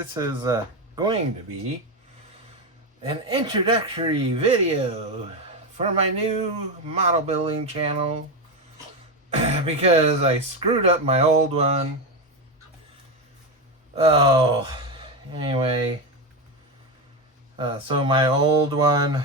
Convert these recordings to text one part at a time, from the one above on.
This is going to be an introductory video for my new model building channel because I screwed up my old one. Anyway, so my old one,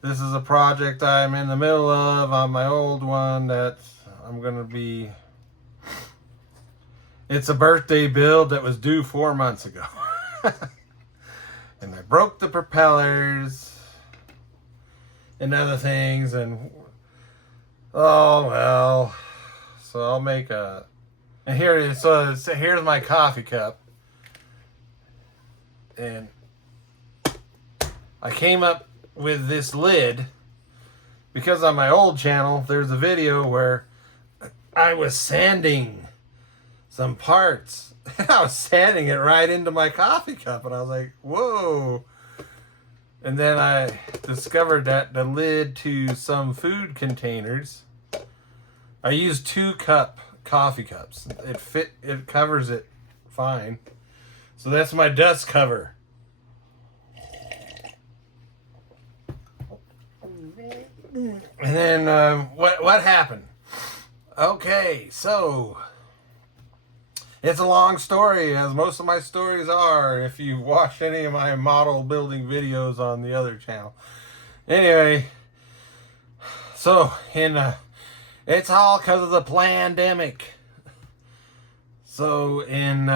this is a project I'm in the middle of on my old one that I'm going to be... It's a birthday build that was due 4 months ago. And I broke the propellers and other things, and oh well. So I'll make a... And here it is. So here's my coffee cup. And I came up with this lid because on my old channel there's a video where I was sanding some parts. I was sanding it right into my coffee cup, and I was like, whoa. And then I discovered that the lid to some food containers, I used 2-cup coffee cups. It covers it fine. So that's my dust cover. And then what happened? Okay, so it's a long story, as most of my stories are, if you watch any of my model building videos on the other channel. Anyway, so it's all because of the pandemic. So in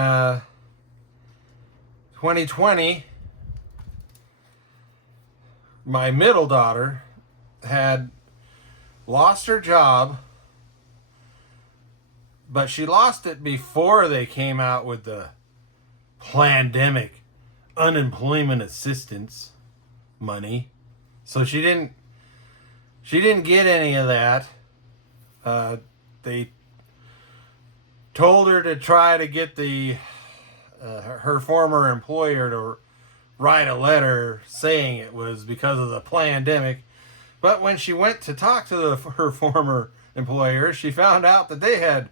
2020, my middle daughter had lost her job, but she lost it before they came out with the pandemic unemployment assistance money. So she didn't get any of that. They told her to try to get her former employer to write a letter saying it was because of the pandemic. But when she went to talk to her former employer, she found out that they had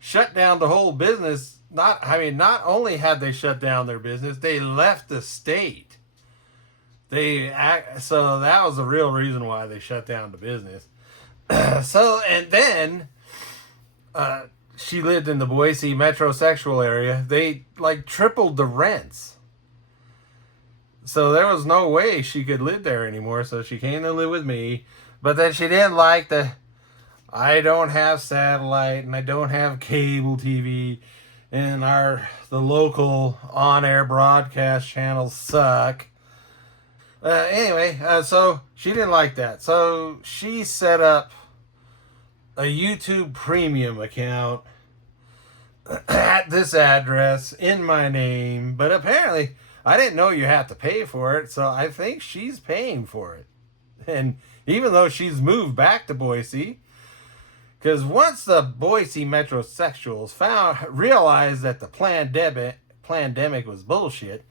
shut down the whole business. Not only had they shut down their business, they left the state. So that was the real reason why they shut down the business. And then she lived in the Boise metrosexual area. They tripled the rents. So there was no way she could live there anymore. So she came to live with me. But then she didn't like I don't have satellite and I don't have cable TV, and the local on-air broadcast channels suck. Anyway, so she didn't like that. So she set up a YouTube premium account at this address in my name, but apparently I didn't know you have to pay for it, so I think she's paying for it. And even though she's moved back to Boise, because once the Boise metrosexuals realized that the pandemic was bullshit,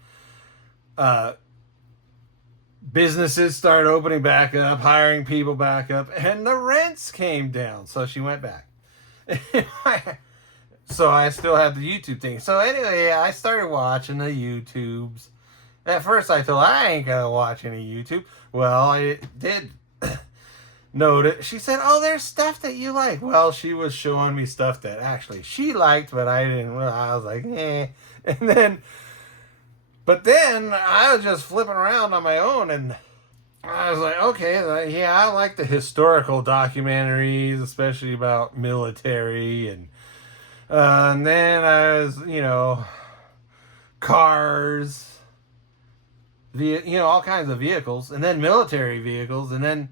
businesses started opening back up, hiring people back up, and the rents came down. So she went back. So I still have the YouTube thing. So anyway, I started watching the YouTubes. At first I thought, I ain't gonna watch any YouTube. Well, I did noted. She said, oh, there's stuff that you like. Well, she was showing me stuff that actually she liked, but I didn't. I was like, eh. But then I was just flipping around on my own, and I was like, okay, yeah, I like the historical documentaries, especially about military, and then I was, cars, all kinds of vehicles, and then military vehicles, and then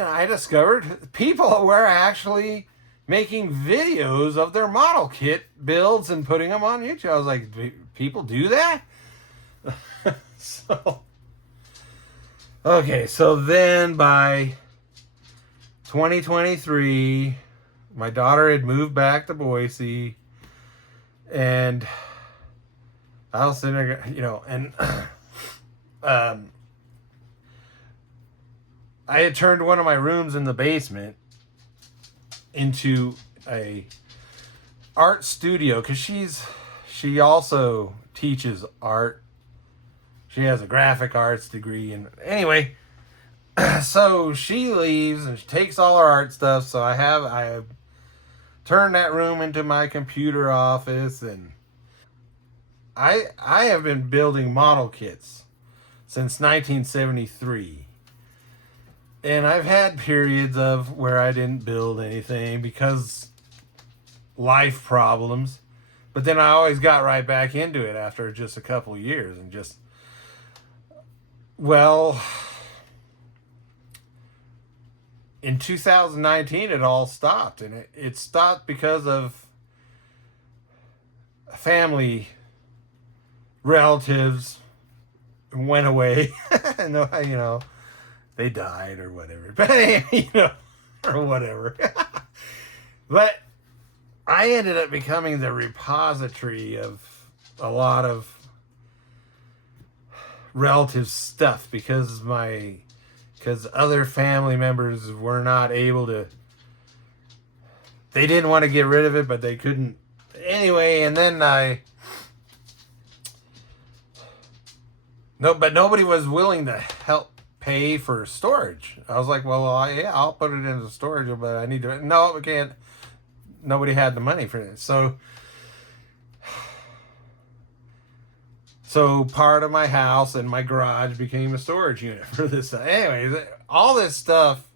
I discovered people were actually making videos of their model kit builds and putting them on YouTube. I was like, people do that? So then by 2023, my daughter had moved back to Boise, and I was sitting there, and I had turned one of my rooms in the basement into a art studio because she also teaches art. She has a graphic arts degree, and anyway, so she leaves and she takes all her art stuff. So I turned that room into my computer office, and I have been building model kits since 1973. And I've had periods of where I didn't build anything because life problems. But then I always got right back into it after just a couple years and just, well, in 2019 it all stopped. And it stopped because of family relatives went away. No, they died or whatever. But or whatever. But I ended up becoming the repository of a lot of relative stuff because other family members were not able to. They didn't want to get rid of it, but they couldn't anyway. And then but nobody was willing to help pay for storage. I was like, well, yeah, I'll put it into storage, but I need to. No, we can't. Nobody had the money for it. So part of my house and my garage became a storage unit for this. Anyways, all this stuff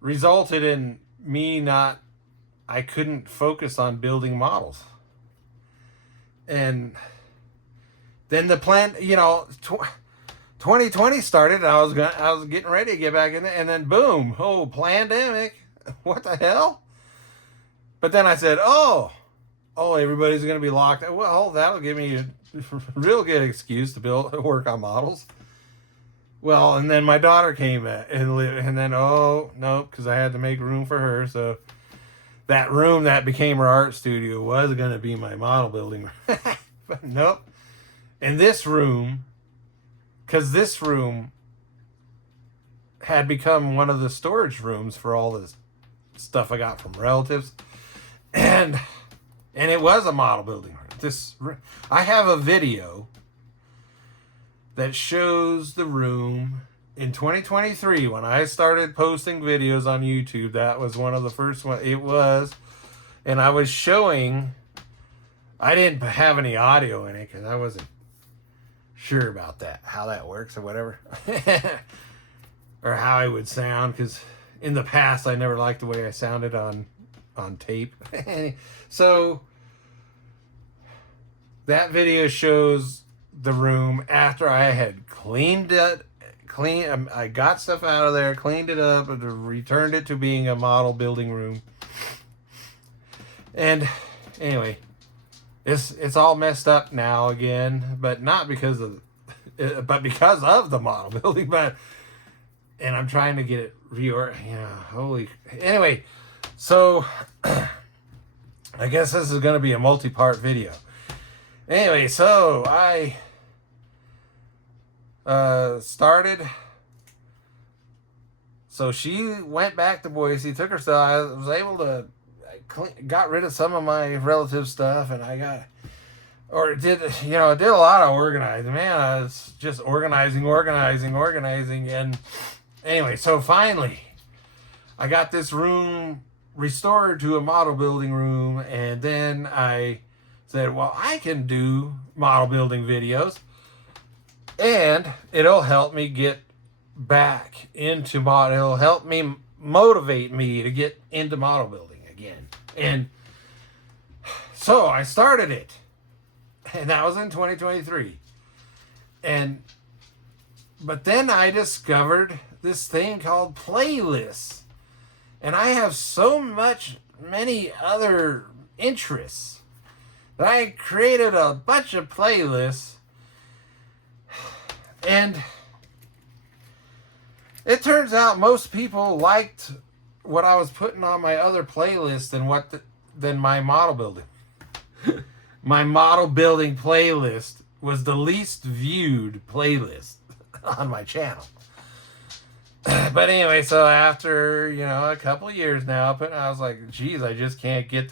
resulted in me I couldn't focus on building models. And then the plan, 2020 started. And I was getting ready to get back in there, and then boom, pandemic. What the hell? But then I said, everybody's going to be locked. Well, that'll give me a real good excuse to work on models. Well, and then my daughter came back and then, no, because I had to make room for her. So that room that became her art studio was going to be my model building. But nope. And this room, because this room had become one of the storage rooms for all this stuff I got from relatives. And it was a model building room. I have a video that shows the room in 2023 when I started posting videos on YouTube. That was one of the first ones. It was, and I was showing. I didn't have any audio in it because I wasn't sure about that, how that works or whatever, or how I would sound. Because in the past, I never liked the way I sounded on tape. So that video shows the room after I had cleaned it. I got stuff out of there, cleaned it up, and returned it to being a model building room. And anyway, it's all messed up now again, but not because of, but because of the model building. And I'm trying to get it reorganized. Anyway. So, I guess this is going to be a multi-part video. Anyway, so I started. So she went back to Boise, took her stuff. I was able to got rid of some of my relative stuff, and I did a lot of organizing. Man, I was just organizing. And anyway, so finally, I got this room restored to a model building room, and then I said, well, I can do model building videos, and it'll help me get back into model. It'll help me motivate me to get into model building again. And so I started it, and that was in 2023. But then I discovered this thing called playlists. And I have many other interests that I created a bunch of playlists. And it turns out most people liked what I was putting on my other playlist than my model building. My model building playlist was the least viewed playlist on my channel. But anyway, so after, a couple of years now, I was like, geez, I just can't get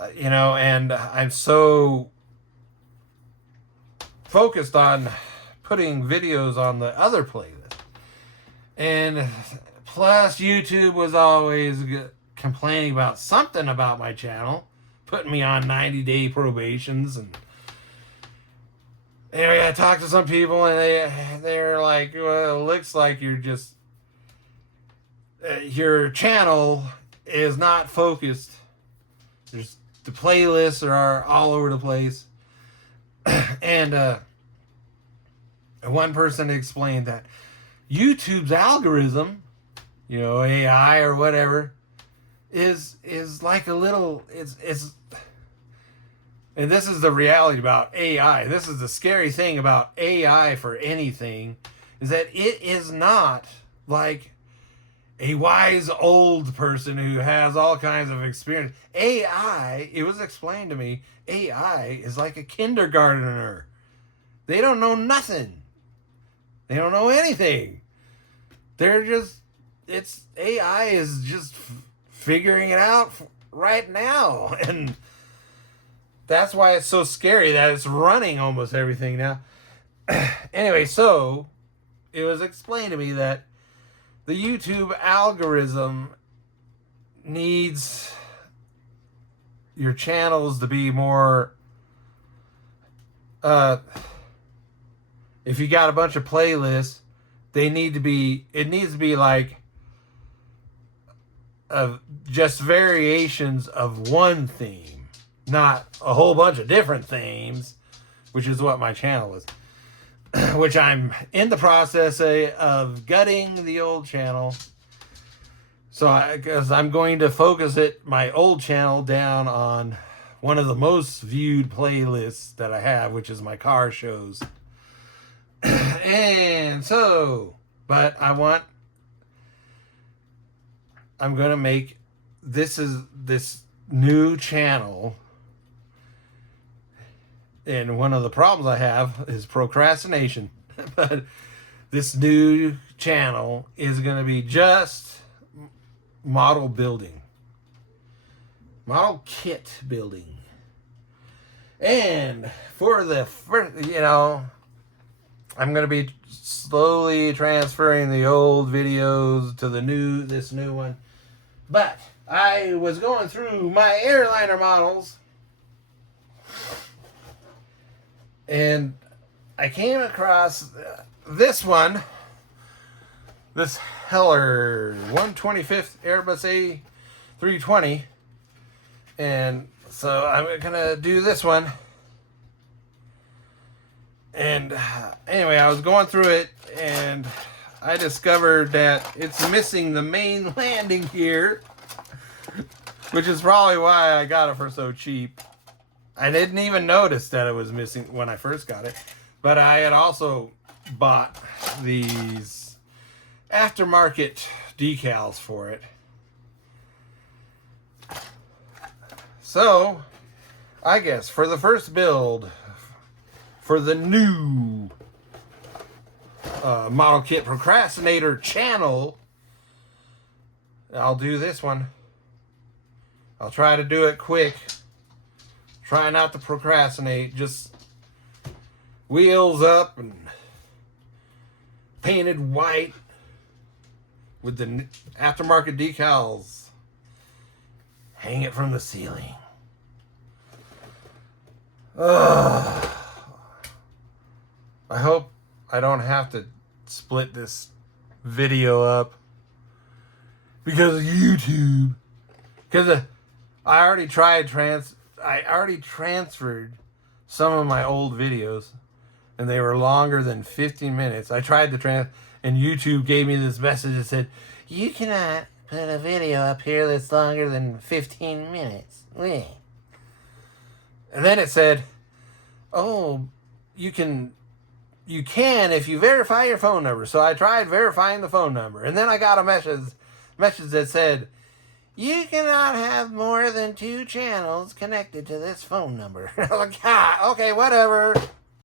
and I'm so focused on putting videos on the other playlist. And plus, YouTube was always complaining about something about my channel, putting me on 90-day probations. And anyway, I talked to some people, and they're like, well, it looks like you're just, your channel is not focused. There's the playlists are all over the place. And one person explained that YouTube's algorithm, AI or whatever, is like a little, it's and this is the reality about AI. This is the scary thing about AI for anything, is that it is not like a wise old person who has all kinds of experience. AI, it was explained to me, AI is like a kindergartner. They don't know nothing. They don't know anything. They're just, AI is just figuring it out right now. And that's why it's so scary that it's running almost everything now. Anyway, so it was explained to me that the YouTube algorithm needs your channels to be more, if you got a bunch of playlists, it needs to be like just variations of one theme, not a whole bunch of different themes, which is what my channel is. Which I'm in the process of gutting the old channel. So because I'm going to focus my old channel down on one of the most viewed playlists that I have, which is my car shows. And so, but I'm going to make this new channel. And one of the problems I have is procrastination. But this new channel is going to be just model building. Model kit building. And for the first, I'm going to be slowly transferring the old videos to this new one. But I was going through my airliner models, and I came across this one, this Heller 125th Airbus A320. And so I'm going to do this one. And anyway, I was going through it, and I discovered that it's missing the main landing gear, which is probably why I got it for so cheap. I didn't even notice that it was missing when I first got it. But I had also bought these aftermarket decals for it. So, I guess for the first build, for the new Model Kit Procrastinator channel, I'll do this one. I'll try to do it quick. Try not to procrastinate. Just wheels up and painted white with the aftermarket decals. Hang it from the ceiling. I hope I don't have to split this video up because of YouTube. Because I already transferred some of my old videos, and they were longer than 15 minutes. I tried to and YouTube gave me this message that said, "You cannot put a video up here that's longer than 15 minutes. And then it said, "Oh, you can if you verify your phone number." So I tried verifying the phone number, and then I got a message that said, "You cannot have more than 2 channels connected to this phone number." I'm like, okay, whatever.